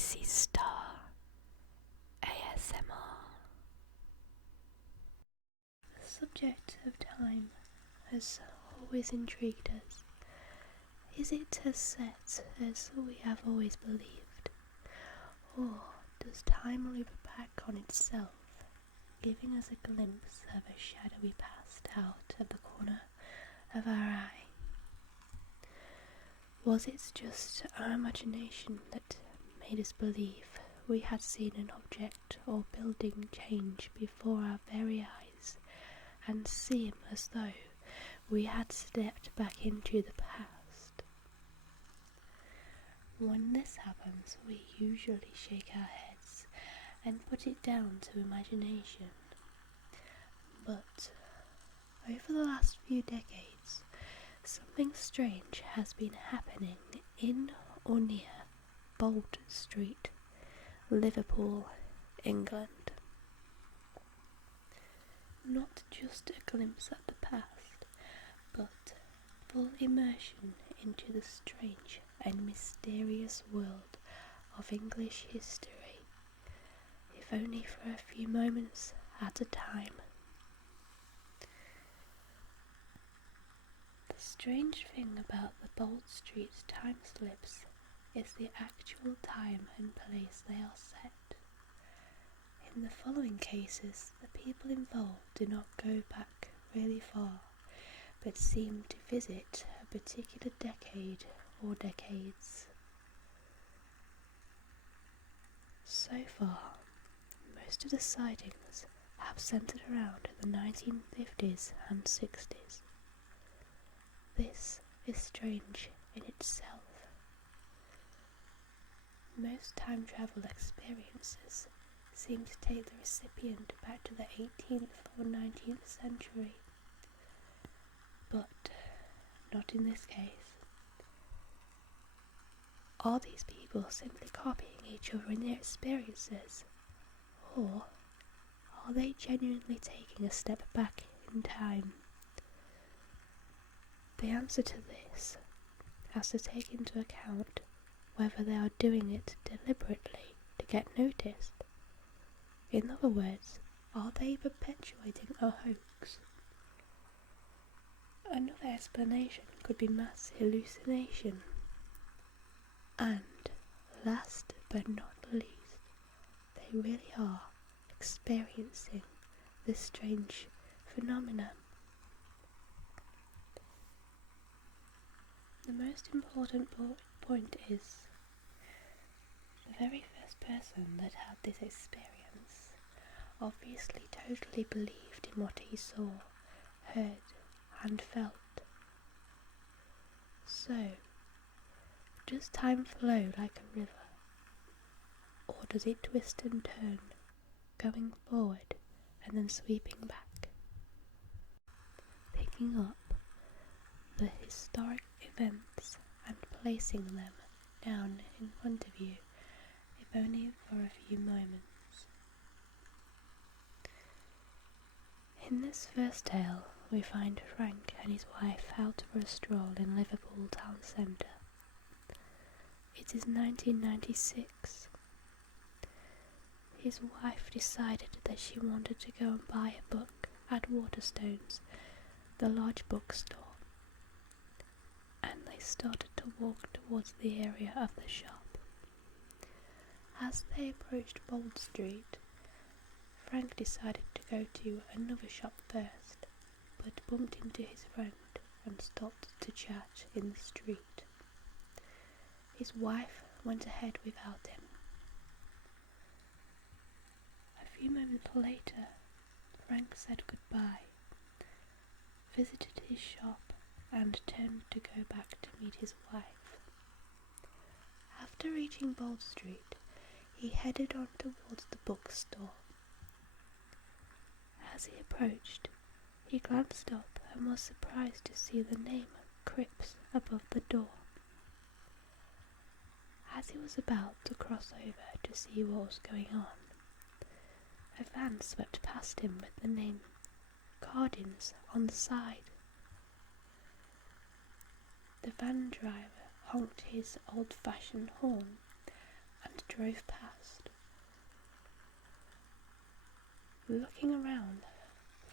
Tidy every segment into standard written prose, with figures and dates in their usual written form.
Tracy Star ASMR. The subject of time has always intrigued us. Is it as set as we have always believed, or does time loop back on itself, giving us a glimpse of a shadowy past out of the corner of our eye? Was it just our imagination that made us believe we had seen an object or building change before our very eyes and seem as though we had stepped back into the past? When this happens, we usually shake our heads and put it down to imagination. But over the last few decades, something strange has been happening in or near Bold Street, Liverpool, England. Not just a glimpse at the past, but full immersion into the strange and mysterious world of English history, if only for a few moments at a time. The strange thing about the Bold Street time slips is the actual time and place they are set. In the following cases, the people involved do not go back really far, but seem to visit a particular decade or decades. So far, most of the sightings have centered around the 1950s and 60s. This is strange in itself. Most time travel experiences seem to take the recipient back to the 18th or 19th century, but not in this case. Are these people simply copying each other in their experiences, or are they genuinely taking a step back in time? The answer to this has to take into account whether they are doing it deliberately to get noticed. In other words, are they perpetuating a hoax? Another explanation could be mass hallucination. And, last but not least, they really are experiencing this strange phenomenon. The most important point is, the very first person that had this experience obviously totally believed in what he saw, heard, and felt. So, does time flow like a river, or does it twist and turn, going forward and then sweeping back, picking up the historic events and placing them down in front of you, if only for a few moments? In this first tale, we find Frank and his wife out for a stroll in Liverpool town centre. It is 1996. His wife decided that she wanted to go and buy a book at Waterstones, the large bookstore, and they started to walk towards the area of the shop. As they approached Bold Street, Frank decided to go to another shop first, but bumped into his friend and stopped to chat in the street. His wife went ahead without him. A few moments later, Frank said goodbye, visited his shop, and turned to go back to meet his wife. After reaching Bold Street, he headed on towards the bookstore. As he approached, he glanced up and was surprised to see the name Cripps above the door. As he was about to cross over to see what was going on, a van swept past him with the name Cardins on the side. The van driver honked his old-fashioned horn and drove past. Looking around,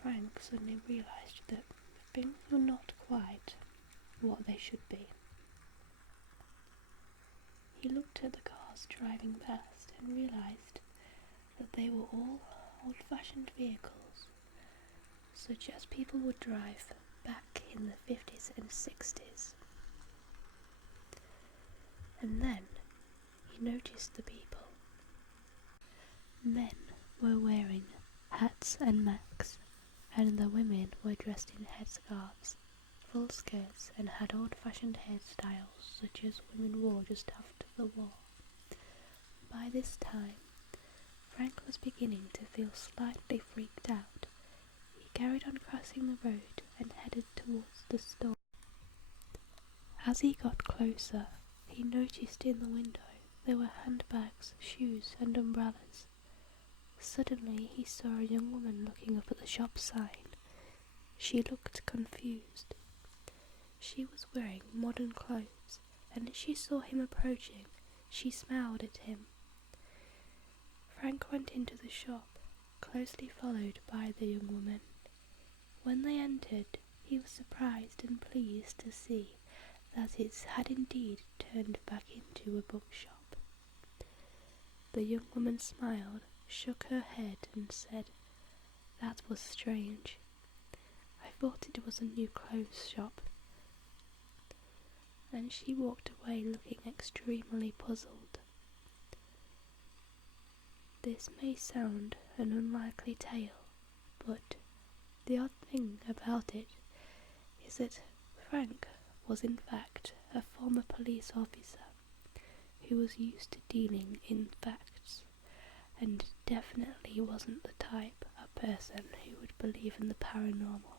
Frank suddenly realised that things were not quite what they should be. He looked at the cars driving past and realised that they were all old-fashioned vehicles, such as people would drive back in the 50s and 60s. And then he noticed the people. Men were wearing hats and macks, and the women were dressed in headscarves, full skirts, and had old-fashioned hairstyles such as women wore just after the war. By this time, Frank was beginning to feel slightly freaked out. He carried on crossing the road and headed towards the store. As he got closer, he noticed in the window there were handbags, shoes, and umbrellas. Suddenly he saw a young woman looking up at the shop sign. She looked confused. She was wearing modern clothes, and as she saw him approaching, she smiled at him. Frank went into the shop, closely followed by the young woman. When they entered, he was surprised and pleased to see that it had indeed turned back into a bookshop. The young woman smiled, shook her head, and said, "That was strange. I thought it was a new clothes shop." And she walked away looking extremely puzzled. This may sound an unlikely tale, but the odd thing about it is that Frank was in fact a former police officer who was used to dealing in facts, and definitely wasn't the type of person who would believe in the paranormal.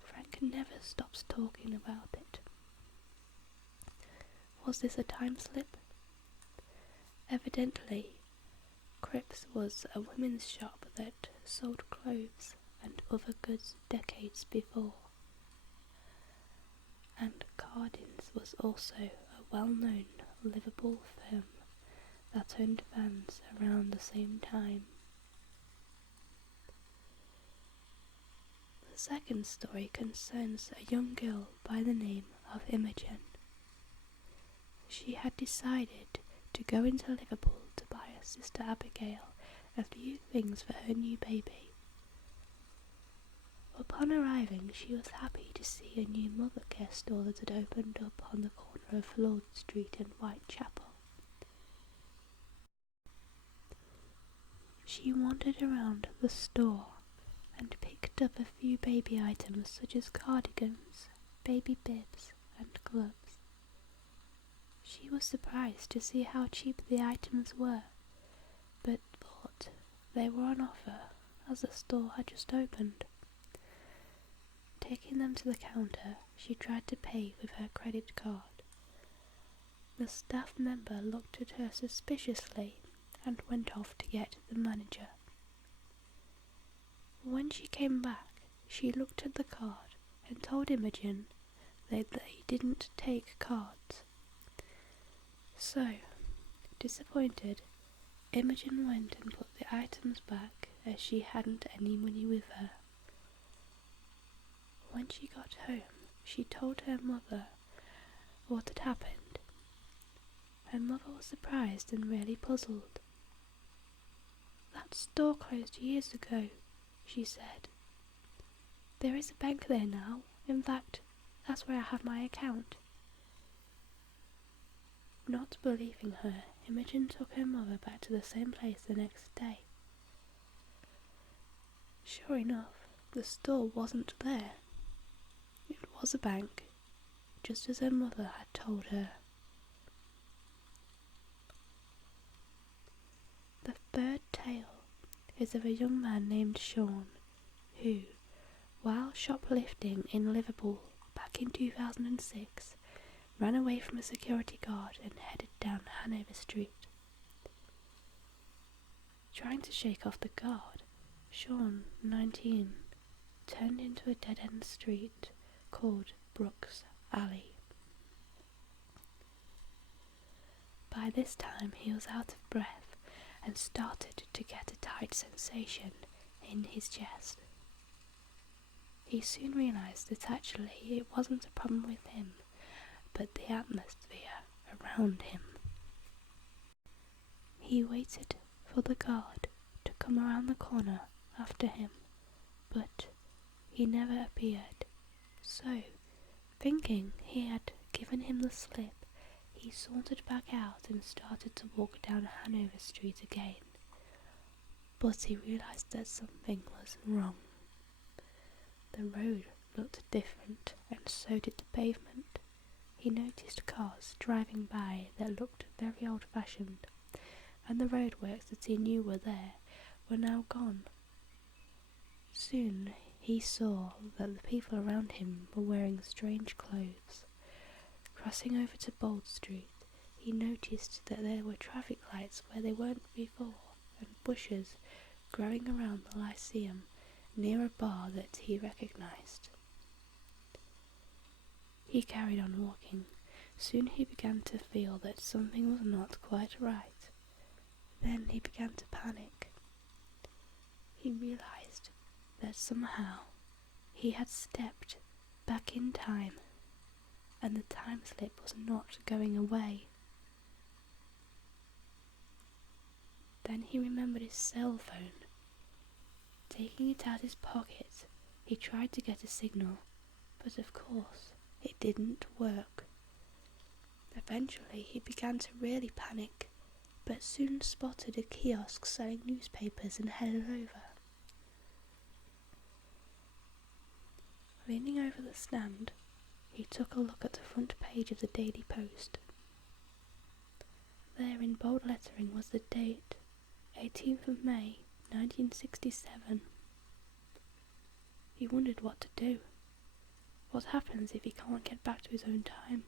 Frank never stops talking about it. Was this a time slip? Evidently, Cripps was a women's shop that sold clothes and other goods decades before. And Cardin's was also a well-known Liverpool firm that owned vans around the same time. The second story concerns a young girl by the name of Imogen. She had decided to go into Liverpool to buy her sister Abigail a few things for her new baby. Upon arriving, she was happy to see a new mother care store that had opened up on the corner of Lord Street and Whitechapel. She wandered around the store and picked up a few baby items such as cardigans, baby bibs, and gloves. She was surprised to see how cheap the items were, but thought they were on offer as the store had just opened. Taking them to the counter, she tried to pay with her credit card. The staff member looked at her suspiciously and went off to get the manager. When she came back, she looked at the card and told Imogen that they didn't take cards. So, disappointed, Imogen went and put the items back as she hadn't any money with her. When she got home, she told her mother what had happened. Her mother was surprised and really puzzled. "That store closed years ago," she said. "There is a bank there now. In fact, that's where I have my account." Not believing her, Imogen took her mother back to the same place the next day. Sure enough, the store wasn't there. It was a bank, just as her mother had told her. The third tale is of a young man named Sean, who, while shoplifting in Liverpool back in 2006, ran away from a security guard and headed down Hanover Street. Trying to shake off the guard, Sean, 19, turned into a dead-end street called Brooks Alley. By this time he was out of breath and started to get a tight sensation in his chest. He soon realised that actually it wasn't a problem with him, but the atmosphere around him. He waited for the guard to come around the corner after him, but he never appeared. So, thinking he had given him the slip, he sauntered back out and started to walk down Hanover Street again. But he realised that something was wrong. The road looked different, and so did the pavement. He noticed cars driving by that looked very old-fashioned, and the roadworks that he knew were there were now gone. Soon he saw that the people around him were wearing strange clothes. Crossing over to Bold Street, he noticed that there were traffic lights where they weren't before, and bushes growing around the Lyceum near a bar that he recognised. He carried on walking. Soon he began to feel that something was not quite right. Then he began to panic. He realised that somehow he had stepped back in time, and the time slip was not going away. Then he remembered his cell phone. Taking it out of his pocket, he tried to get a signal, but of course it didn't work. Eventually he began to really panic, but soon spotted a kiosk selling newspapers and headed over. Leaning over the stand, he took a look at the front page of the Daily Post. There in bold lettering was the date, 18th of May, 1967. He wondered what to do. What happens if he can't get back to his own time?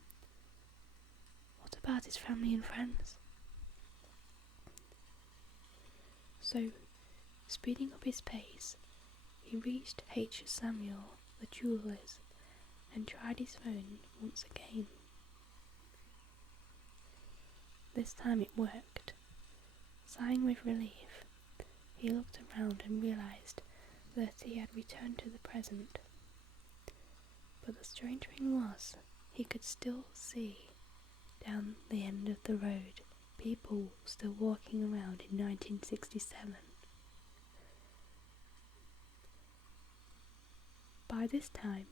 What about his family and friends? So, speeding up his pace, he reached H. Samuel, the jeweller's, and tried his phone once again. This time it worked. Sighing with relief, he looked around and realised that he had returned to the present. But the strange thing was, he could still see, down the end of the road, people still walking around in 1967. By this time,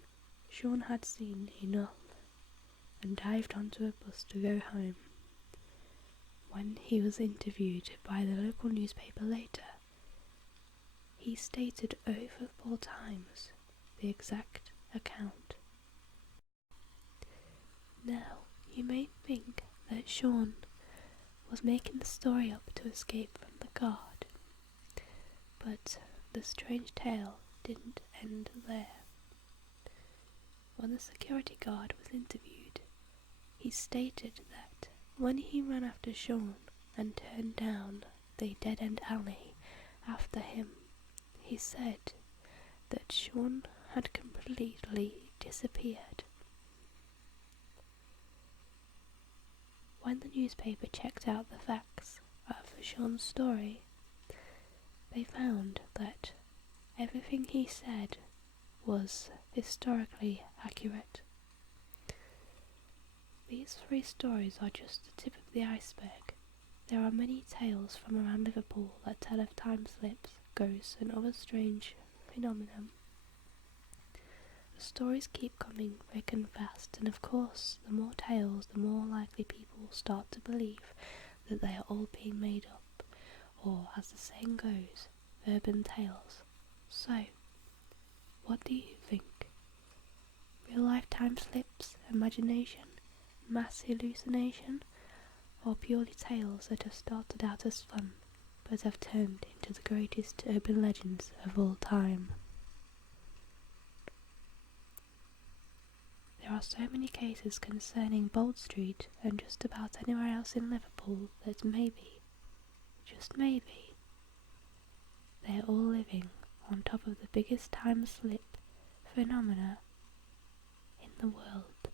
Sean had seen enough and dived onto a bus to go home. When he was interviewed by the local newspaper later, he stated over 4 times the exact account. Now, you may think that Sean was making the story up to escape from the guard, but the strange tale didn't end there. When the security guard was interviewed, he stated that when he ran after Sean and turned down the dead-end alley after him, he said that Sean had completely disappeared. When the newspaper checked out the facts of Sean's story, they found that everything he said was historically accurate. These 3 stories are just the tip of the iceberg. There are many tales from around Liverpool that tell of time slips, ghosts and other strange phenomena. The stories keep coming thick and fast, and of course, the more tales, the more likely people start to believe that they are all being made up, or as the saying goes, urban tales. So, what do you think? Real life time slips, imagination, mass hallucination, or purely tales that have started out as fun, but have turned into the greatest urban legends of all time? There are so many cases concerning Bold Street and just about anywhere else in Liverpool that maybe, just maybe, they're all living on top of the biggest time slip phenomena in the world.